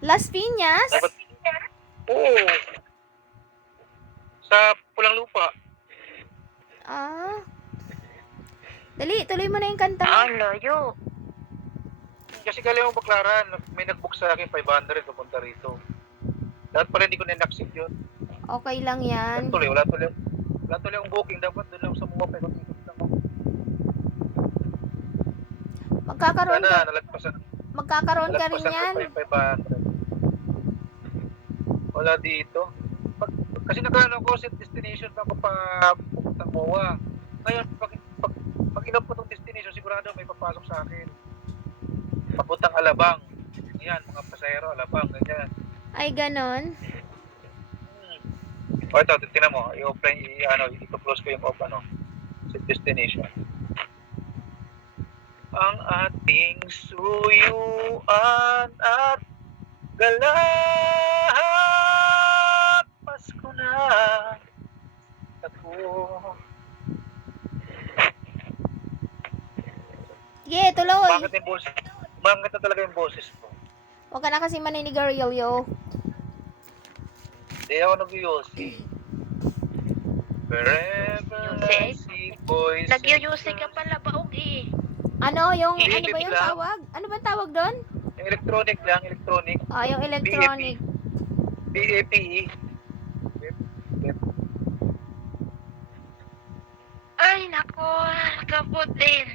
Las Piñas? Dapat, oo. Sa Pulang Lupa. Ah. Dali, tuloy mo na yung kanta mo. Layo. Kasi galing ako Baclaran, may nag-book sa akin 500 papunta rito. Dapat pala hindi ko na-accept yun. Okay lang yan. Wala tuloy ang booking. Dapat doon lang sa mga pag-ikot lang ako. Magkakaroon Sana, ka, nalagpasan magkakaroon ka rin ko yan. pa yung 500. Wala dito. Kasi nagkaano ko sa destination pa ako pa pupuntang MOA. Ngayon, pag inap ko itong destination, sigurado may papasok sa akin. Papuntang Alabang. Yan, mga pasahero, Alabang, ganyan. Ay, ganon. O ito, tingnan mo, i-close ko yung sa destination. Ang ating suyuan at galak, Pasko na ako. Sige, tuloy. Bakit na talaga yung boses ko? Huwag ka na kasi maninigarilyo. Hindi ako nag-yosi. Wherever I see boys. Nag-yosi ka pala ba, eh? Ano yung, Hindi, ano ba yung lang. tawag? Ano ba tawag doon? Yung electronic lang, electronic. Ah, yung electronic. BAPE. Ay, nako. Nakapot din.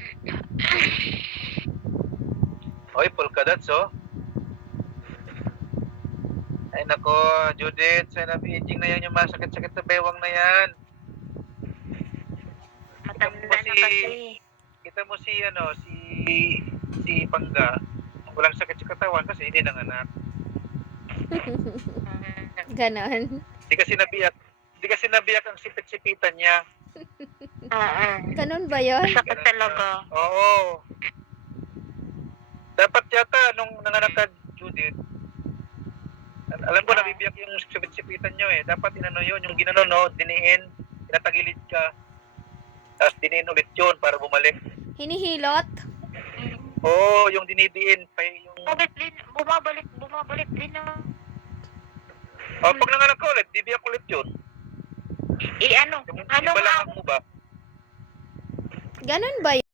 Oy, polka dots, oh. Ay, nako, Judith, sana aging na yan yung masakit-sakit na bewang na yan. Matanda na kasi. Kita mo si Pangga, walang sakit sa katawan kasi hindi nanganak. Ganon. Hindi kasi nabiyak ang sipit-sipitan niya. Ganon ba yun? Sakit talaga. Oo. Dapat yata nung nanganak ka, Judith, alam ko nabibiyak yung sipit-sipitan nyo eh. Dapat inano yun, yung ginano, no, diniin, tinatagilid ka, tapos diniin ulit yun para bumalik. Hinihilot? Oo, yung dinidiin pa yung... Bumabalik din na. Oh, pag nanganak ka ulit, bibiyak ulit yun. Ano Yung nga? balakang mo ba? Ganon ba yun?